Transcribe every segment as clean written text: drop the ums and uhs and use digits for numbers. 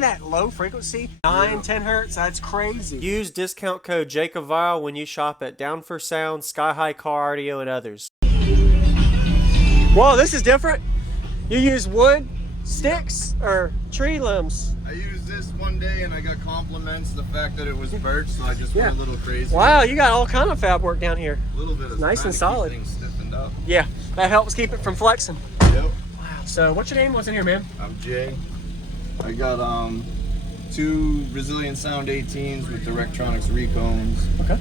that low frequency, 9-10 hertz, that's crazy. Use discount code JacobVile when you shop at Down for Sound, Sky High Car Audio, and others. Whoa, this is different. You use wood sticks or tree limbs? I used this one day and I got compliments the fact that it was birch, so I just went a little crazy. Wow, you got all kind of fab work down here. A little bit of nice and solid. Things stiffened up. Yeah, that helps keep it from flexing. Yep. Wow. So what's your name? What's in here, man? I'm Jay. I got 2 Resilient Sound 18s with Directronics recombs. Okay.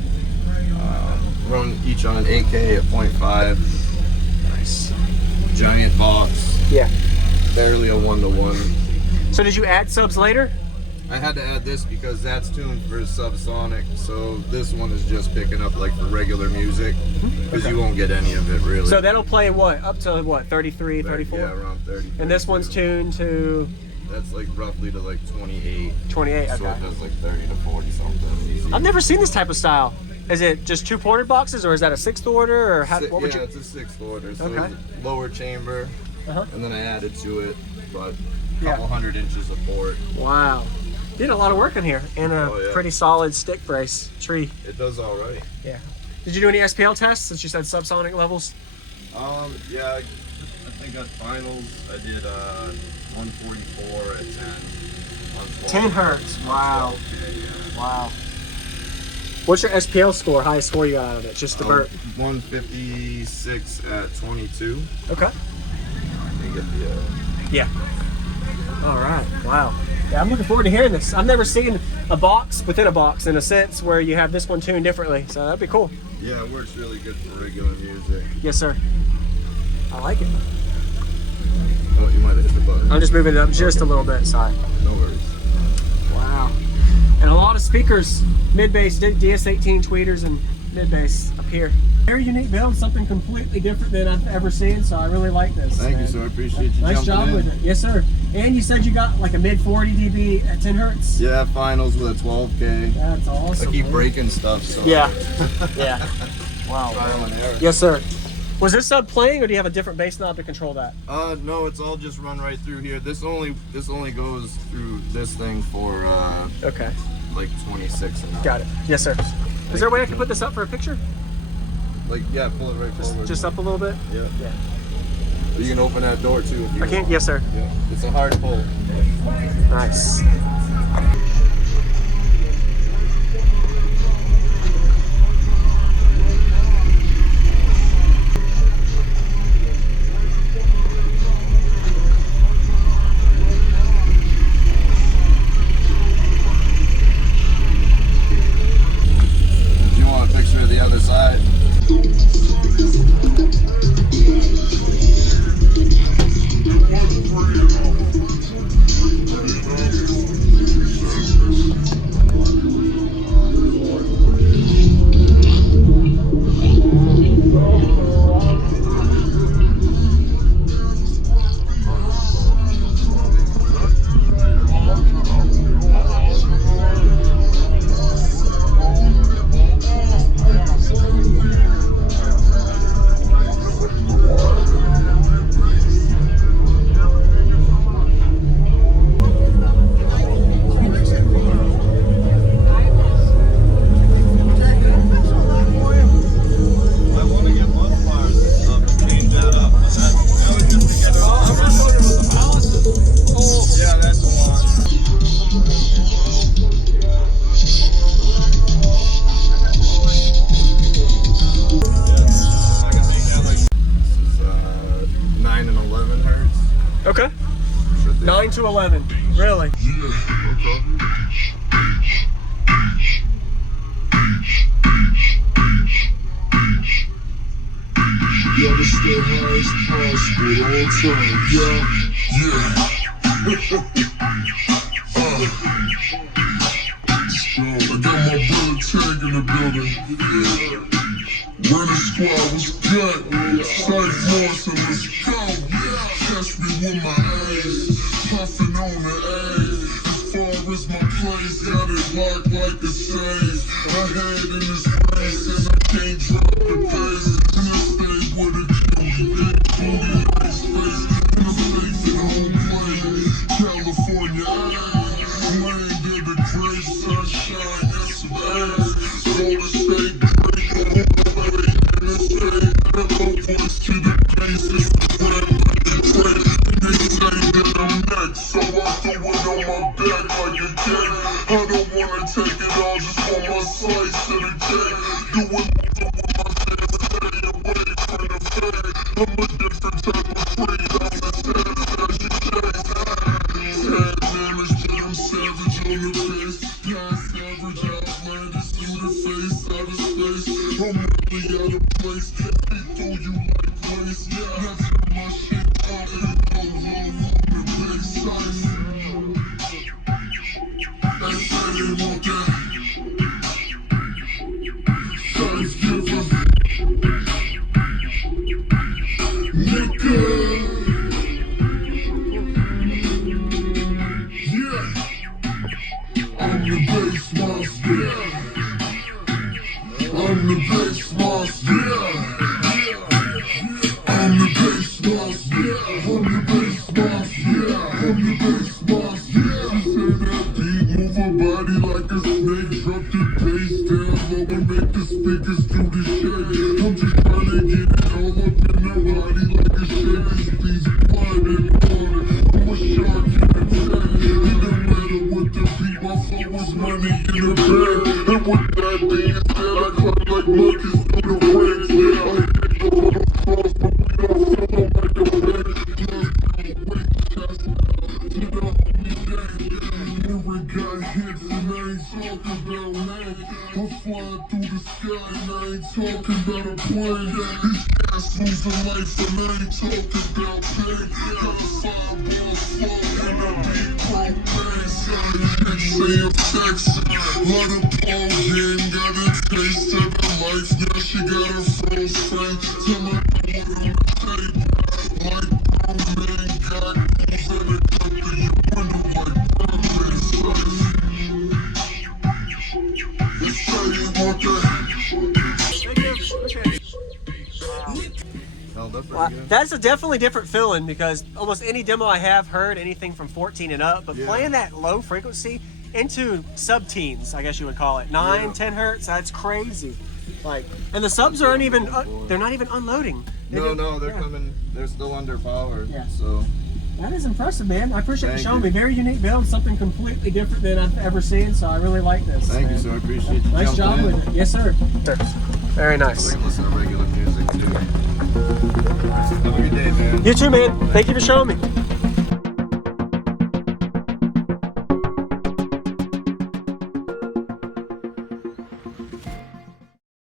Run each on an 8K at 0.5. Nice. Giant box. Yeah. Barely a 1-to-1. So did you add subs later? I had to add this because that's tuned for subsonic, so this one is just picking up like for regular music, because you won't get any of it really. So that'll play what, up to what, 33, 34? Yeah, around 30. And this one's tuned to? That's like roughly to like 28. 28, okay. So it does like 30 to 40 something. Easy. I've never seen this type of style. Is it just 2 pointed boxes, or is that a 6th order, or how? What would you? It's a 6th order. So Okay. it's lower chamber, and then I added to it, but a couple 100 inches of port. Wow. Did a lot of work in here, and a pretty solid stick brace tree. It does all right. Yeah. Did you do any SPL tests since you said subsonic levels? Yeah, I think at finals I did 144 at 10. 10 hertz. Wow. Wow. What's your SPL score? Highest score you got out of it? Just the burp. 156 at 22. Okay. You get the. Yeah. All right. Wow. Yeah, I'm looking forward to hearing this. I've never seen a box within a box in a sense where you have this one tuned differently, so that'd be cool. Yeah, it works really good for regular music. Yes, sir. I like it. Oh, you might have hit the button. I'm just moving it up just a little bit. Sorry. No worries. Wow. And a lot of speakers, mid-bass, DS18 tweeters and mid-bass up here. Very unique build, something completely different than I've ever seen, so I really like this. Thank you, sir. I appreciate you Nice job with it. Yes, sir. And you said you got like a mid 40 dB at 10 hertz? Yeah, finals with a 12K. That's awesome. I keep breaking stuff, so. Yeah. Yeah. Wow. Trial and error. Yes, sir. Was this sub playing, or do you have a different bass knob to control that? No, it's all just run right through here. This only goes through this thing for Okay. like 26 and up. Got it. Yes, sir. Is there a way I can put this up for a picture? Like, yeah, pull it right forward. Just up a little bit? Yeah. Yeah. You can open that door too if you I can? want. Yes, sir. Yeah. It's a hard pull. Nice. If you want a picture of the other side. Okay. 9 to 11. Really? Gotta stay high as possible all the time, yeah. I got my brother Tag in the building. Running squad was gut. Psyph Morrison, let's go. Catch me with my eyes, puffing on the A. As far as my place, got it locked like a safe. I had in this race and I can't drop the pace. And I stay with a Joey, big booty in his face. And I'm safe at home plate, California. on my back like a cat. I don't wanna take it all, just want my slice of the cake. Doing with my hands, stay away from the fade. I'm a different type of freak, I'm the sad as you chase. Sad damage to them savage on the face. Yeah, savage outlanders through the face, out of space. I'm really out of place, they throw you like place. Now turn my shit out and go home on the big size. They say they want that Thanksgiving. Nigga. Yeah. I'm the bass monster. I'm the bass monster. I'm the bass monster. I'm the bass monster. I'm the bass monster. She said that beat move her body like a snake. Drop the bass down low and make the speakers do the shake. I'm just trying to get it all up in her body like a shake. This beat's blind and water. I'm a shark in the tank. It don't matter what the beat, my flow is money in the bag. And with that being said, I climb like monkeys through the ranks. Yeah, I hit the little cross, but we don't feel no like a bank. Just wait, just now, to the homie gang. Never got hits and I ain't talking about land. I'm flying through the sky and I ain't talking about a plane. These cats losing life and I ain't talking about pain. Got a fireball flow and I beat propane. Sorry, chicks say I'm sexy. Lot of Paul's got a taste of the life. Now she got her froze frame. Tell her I want on the table. Like grown men got goals and a cup of you wonder like Birdman size. They say they want that. Held up Well, pretty good. that's a definitely different feeling because almost any demo I have heard, anything from 14 and up, but playing that low frequency into sub-teens, I guess you would call it, 9, 10 hertz, that's crazy. Like, and the subs aren't even, they're not even unloading. No, they're coming, they're still under power, Yeah. so. That is impressive, man. I appreciate you Thank showing you. me. Very unique build, something completely different than I've ever seen, so I really like this. Thank man. you, sir. I appreciate you Nice job jumping in. with it. Yes, sir. Very nice. I can listen to regular music too. Have a good day, man. You too, man. Thank you for showing me.